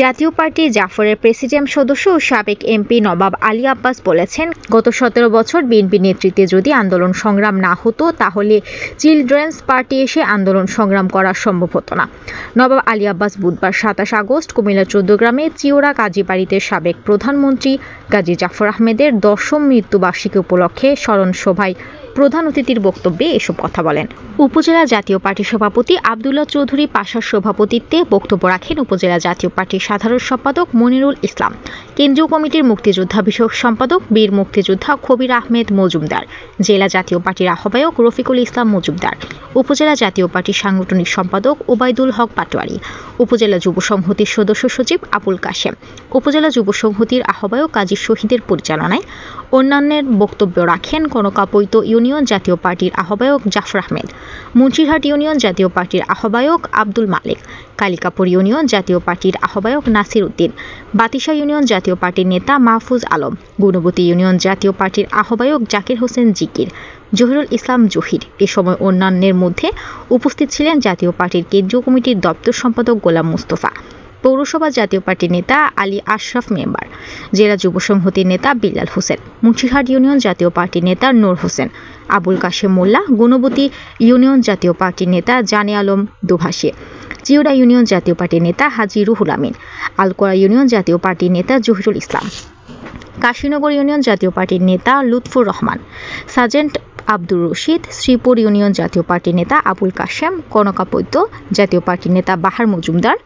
জাতীয় party জাফরের presidium সদস্য ও সাবেক এমপি নবাব আলী আব্বাস বলেছেন, গত ১৭ বছর বিএনপি নেতৃত্বে যদি আন্দোলন সংগ্রাম না হতো তাহলে চিলড্রেন্স পার্টি এসে আন্দোলন সংগ্রাম করা সম্ভব হতো না। নবাব আলী আব্বাস বুধবার ২৭ আগস্ট কুমিল্লা ১৪ গ্রামে চিওরা কাজীবাড়িতে সাবেক প্রধানমন্ত্রী গাজী জাফর আহমেদের ১০ম মৃত্যুবার্ষিকী উপলক্ষে স্মরণ সভায় প্রধান অতিথির বক্তব্যে এসব কথা বলেন। উপজেলা জাতীয় পার্টি সভাপতি আব্দুল্লাহ চৌধুরী পাশার সভাপতিত্বে বক্তব্য রাখেন উপজেলা জাতীয় পার্টির সাধারণ সম্পাদক মনিরুল ইসলাম, কেন্দ্রীয় কমিটির মুক্তিযোদ্ধা বিষয়ক সম্পাদক বীর মুক্তিযোদ্ধা কবির আহমেদ মজুমদার, জেলা জাতীয় পার্টির আহ্বায়ক রফিকুল ইসলাম মজুমদার, উপজেলা জাতীয় পার্টির সাংগঠনিক সম্পাদক ওবায়দুল হক পাটোয়ারি, উপজেলা যুব সংহতির সদস্য সচিব আবুল কাশেম, উপজেলা যুব সংহতির আহ্বায়ক কাজী শহীদের পরিচালনায় অন্যান্যের বক্তব্য রাখেন কনকাপৈত ইউনিয়ন জাতীয় পার্টির আহ্বায়ক জাফর আহমেদ, মুন্সিরহাট ইউনিয়ন জাতীয় পার্টির আহ্বায়ক আব্দুল মালিক, কালিকাপুর ইউনিয়ন জাতীয় পার্টির আহ্বায়ক নাসির উদ্দিন, বাতিশা ইউনিয়ন জাতীয় পার্টির নেতা মাহফুজ আলম, গুণবতী ইউনিয়ন জাতীয় পার্টির আহ্বায়ক জাকির হোসেন জিকির, জহিরুল ইসলাম জহির। এ সময় অন্যান্যের মধ্যে উপস্থিত ছিলেন জাতীয় পার্টির কেন্দ্রীয় কমিটির দপ্তর সম্পাদক গোলাম মুস্তফা, পৌরসভা জাতীয় পার্টির নেতা আলী আশরাফ মেম্বার, জেলা যুব সংহতির নেতা বিল্লাল হোসেন, মুন্সিরহাট ইউনিয়ন জাতীয় পার্টির নেতা নূর হোসেন, আবুল কাশেম মোল্লা, গুণবতী ইউনিয়ন জাতীয় পার্টির নেতা জানে আলম দোভাষী, চিওড়া ইউনিয়ন জাতীয় পার্টির নেতা হাজি রুহুল আমিন, আলকোরা ইউনিয়ন জাতীয় পার্টির নেতা জহিরুল ইসলাম, কাশীনগর ইউনিয়ন জাতীয় পার্টির নেতা লুৎফুর রহমান, সার্জেন্ট আব্দুর রশিদ, শ্রীপুর ইউনিয়ন জাতীয় পার্টির নেতা আবুল কাশেম, কনকাপৈত জাতীয় পার্টির নেতা বাহার মজুমদার,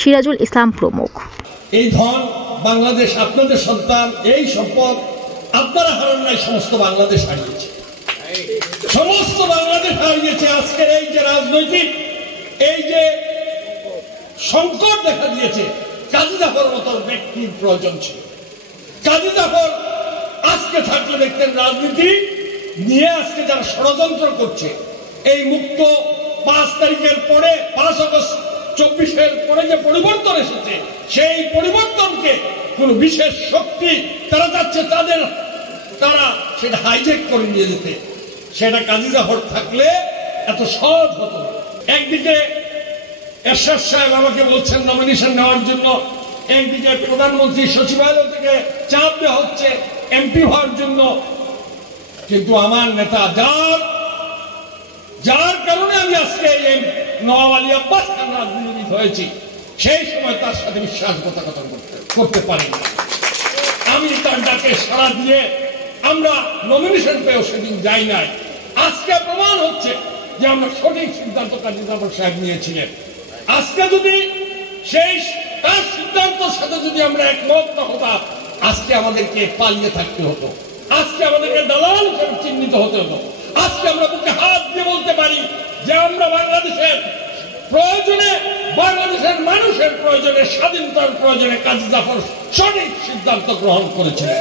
সিরাজুল ইসলাম প্রমুখ। এই ধন বাংলাদেশ আপনাদের সন্তান, এই সম্পদ আপনারা হারান নাই, সমস্ত বাংলাদেশ হারিয়েছে, সমস্ত বাংলাদেশ হারিয়েছে। আজকের এই যে রাজনৈতিক এই যে সংকট দেখা দিয়েছে, কাজী জাফর মতো ব্যক্তির প্রয়োজন ছিল। কাজী জাফর আজকে থাকলে দেখতেন রাজনীতি নিয়ে আজকে যারা ষড়যন্ত্র করছে, এই মুক্ত 5 তারিখের পরে 5 আগস্ট 24-এর পরে যে পরিবর্তন এসেছে, সেই পরিবর্তনকে কোন বিশেষ শক্তি তারা যাচ্ছে তারা সেটা হাইজ্যাক করে নিয়ে যেতে। সেটা কাজী জাফর থাকলে এত সহজ হতো। একদিকে এরশাদ সাহেব আমাকে বলছেন নমিনেশন নেওয়ার জন্য, একদিকে প্রধানমন্ত্রী সচিবালয় থেকে চাপ দেওয়া হচ্ছে এমপি হওয়ার জন্য, কিন্তু আমার নেতা যার কারণে আমি আজকে এই নওয়াব আলী আব্বাস খান রাজনীতিবিদ হয়েছি, সেই সময় তার সাথে বিশ্বাসঘাতকতা করতে পারিনি। আমি তার ডাকে সাড়া দিয়ে আমরা নমিনেশন পেয়েও সেদিন যাই নাই। আজকে প্রমাণ হচ্ছে যে আমরা সঠিক সিদ্ধান্ত কাজী জাফর সাহেব নিয়েছিলেন। আজকে যদি সেই তার সিদ্ধান্তের সাথে যদি আমরা একমত না হতাম, আজকে আমাদেরকে পালিয়ে থাকতে হতো, আজকে আমাদেরকে দালাল হিসেবে চিহ্নিত হতে হতো। আজকে আমরা বুকে হাত দিয়ে বলতে পারি যে আমরা বাংলাদেশের প্রয়োজনে, বাংলাদেশের মানুষের প্রয়োজনে, স্বাধীনতার প্রয়োজনে কাজী জাফর সঠিক সিদ্ধান্ত গ্রহণ করেছিলেন।